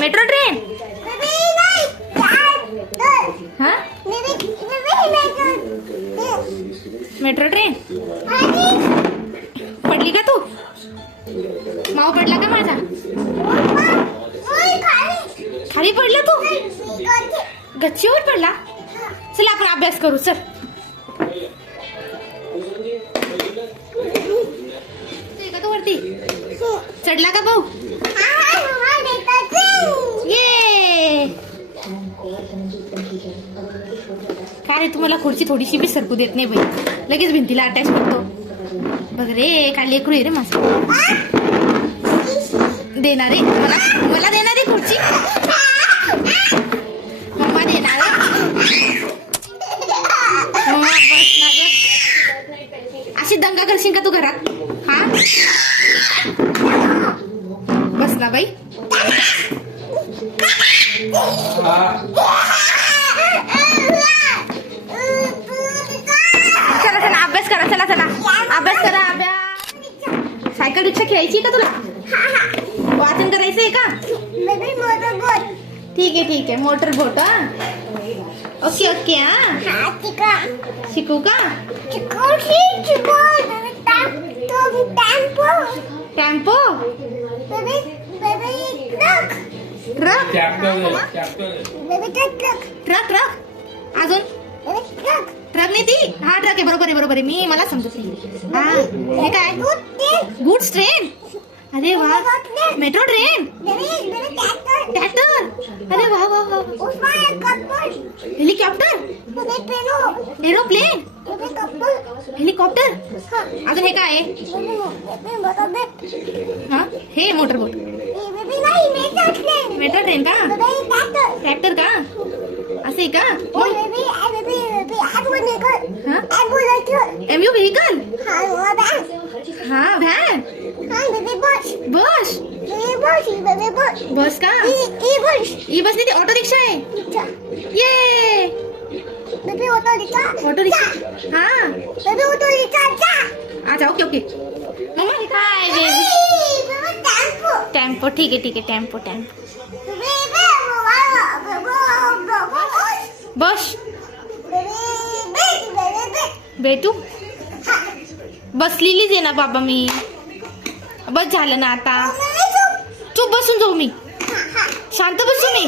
Metro train. हा metro train. पडली का तू? माव पडला का माझा? खाली पडला तू? गच्चीवर पडला? चल आपण अभ्यास करू. चल का तू वरती चढला का भाऊ? ये काय रे, तुम्हाला खुर्ची थोडीशी बी सरकू देत नाही बाई. लगेच भिंतीला अटॅच करतो. बघ रे, काय लेकरू आहे रे माझं. देणार रे मला देणार रे खुर्ची. मम्मा देणार मम्मा. बस ना ग, अशी दंगा करशील का तू घरात? हा बस ना बाई. चला चला अभ्यास करा. चला चला अभ्यास करा. अभ्यास. सायकल रिक्षा खेळायची का तुला? वाचन करायचंय का? ठीक आहे मोटर बोट. हा ओके ओके. हा शिकू का? टेम्पो. ट्रक. ट्रक अजून ट्रक नाही ती. हा ट्रक आहे. बरोबर आहे. मी मला समजत नाही. हा हे काय? Goods train. अरे वा. Metro train. ट्रॅक्टर. अरे वा. हेलिकॉप्टर. एरोप्लेन. हेलिकॉप्टर. अजून हे काय? हा हे मोटर बोट. मेट्रो ट्रेन का? ट्रॅक्टर का? असे का? MU vehicle. हा व्हॅन. बस का? ई बस नाही, ऑटो रिक्षा आहे. ये ऑटो रिक्षा. हा अच्छा ओके. मम्मा हे काय? टेम्पो. ठीक आहे. टेम्पो. बस. बेटू बसलेलीच आहे ना बाबा मी. बस झालं ना आता. चुप बसून जाऊ मी. शांत बसू मी.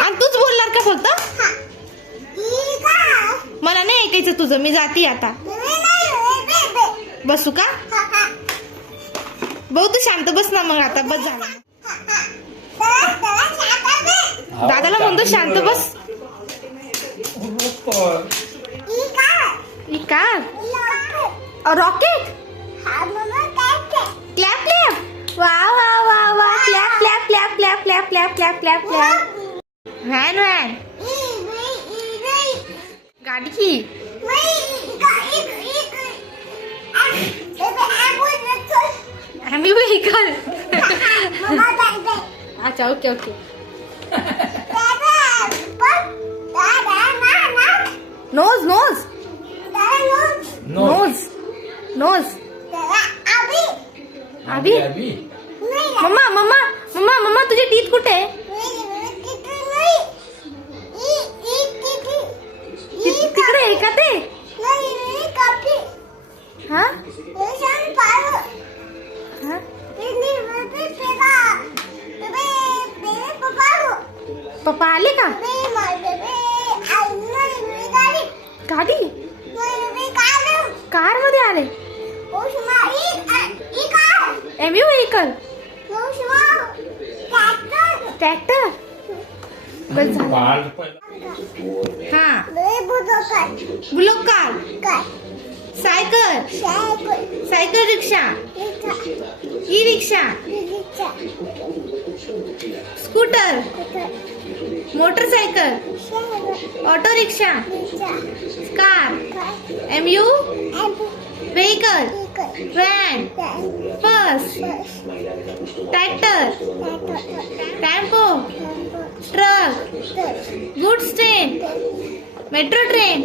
आणि तूच बोलणार का फक्त? मला नाही ऐकायचं तुझं. मी जाते आता. बसू का? भाऊ तू शांत बस ना मग. आता बस झालं. दादाला म्हणतो शांत बस. कार. रॉकेट. क्लॅप. वा. क्लॅप. व्हॅन. गाडी. व्हेकल. अच्छा ओके. नोज. अभी. मम्मा तुझे टीथ कुठे आहे? तिकडे आहे का ते? हा पप्पा आले का? गाडी. कार मध्ये आले. MU vehicle. ट्रॅक्टर. बस झालं. हा block car. Cycle rickshaw. E rickshaw. Scooter. Motorcycle. Auto rickshaw. Car. MU vehicle. Van. Bus. Tractor. Tempo. Truck. Goods train. Metro train.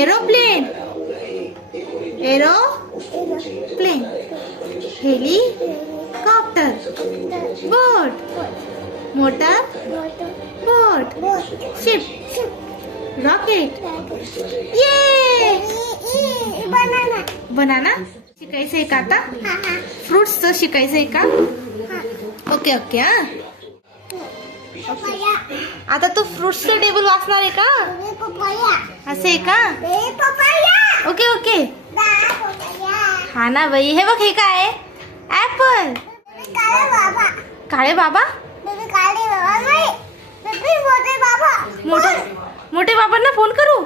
Aeroplane, aeroplane, helicopter, boat, motor boat, ship, rocket. ये banana शिकायचंय का आता? फ्रुट्सचं शिकायचंय का? Okay okay. आता तू फ्रुट्सचं table वाचणार आहे का? असं आहे का? Okay okay. हा ना बाई. हे बघ, हे काय आहे? ऍपल. काळे बाबा. मोठे बाबांना फोन करू?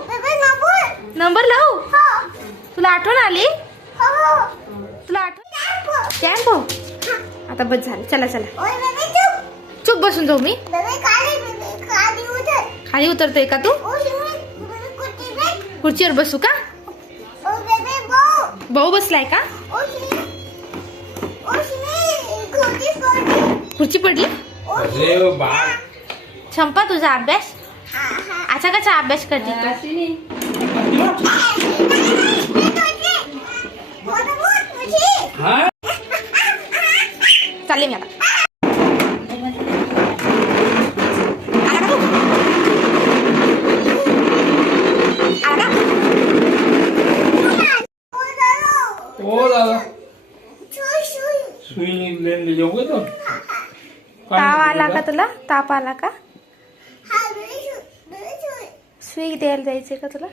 नंबर लावू? तुला आठवण आली? तुला आठवण? टॅम्पो. आता बस झालं. चला चला. चुप बसून जाऊ मी. खाली उतरतोय का तू? खुर्चीवर बसू का? भाऊ बसलाय का? खुर्ची पडली. चंपा, तुझा अभ्यास अच्छा कसा अभ्यास करते चालेल मी आता. ताप आला का तुला? ताप आला का? सुई द्यायला जायचंय का तुला?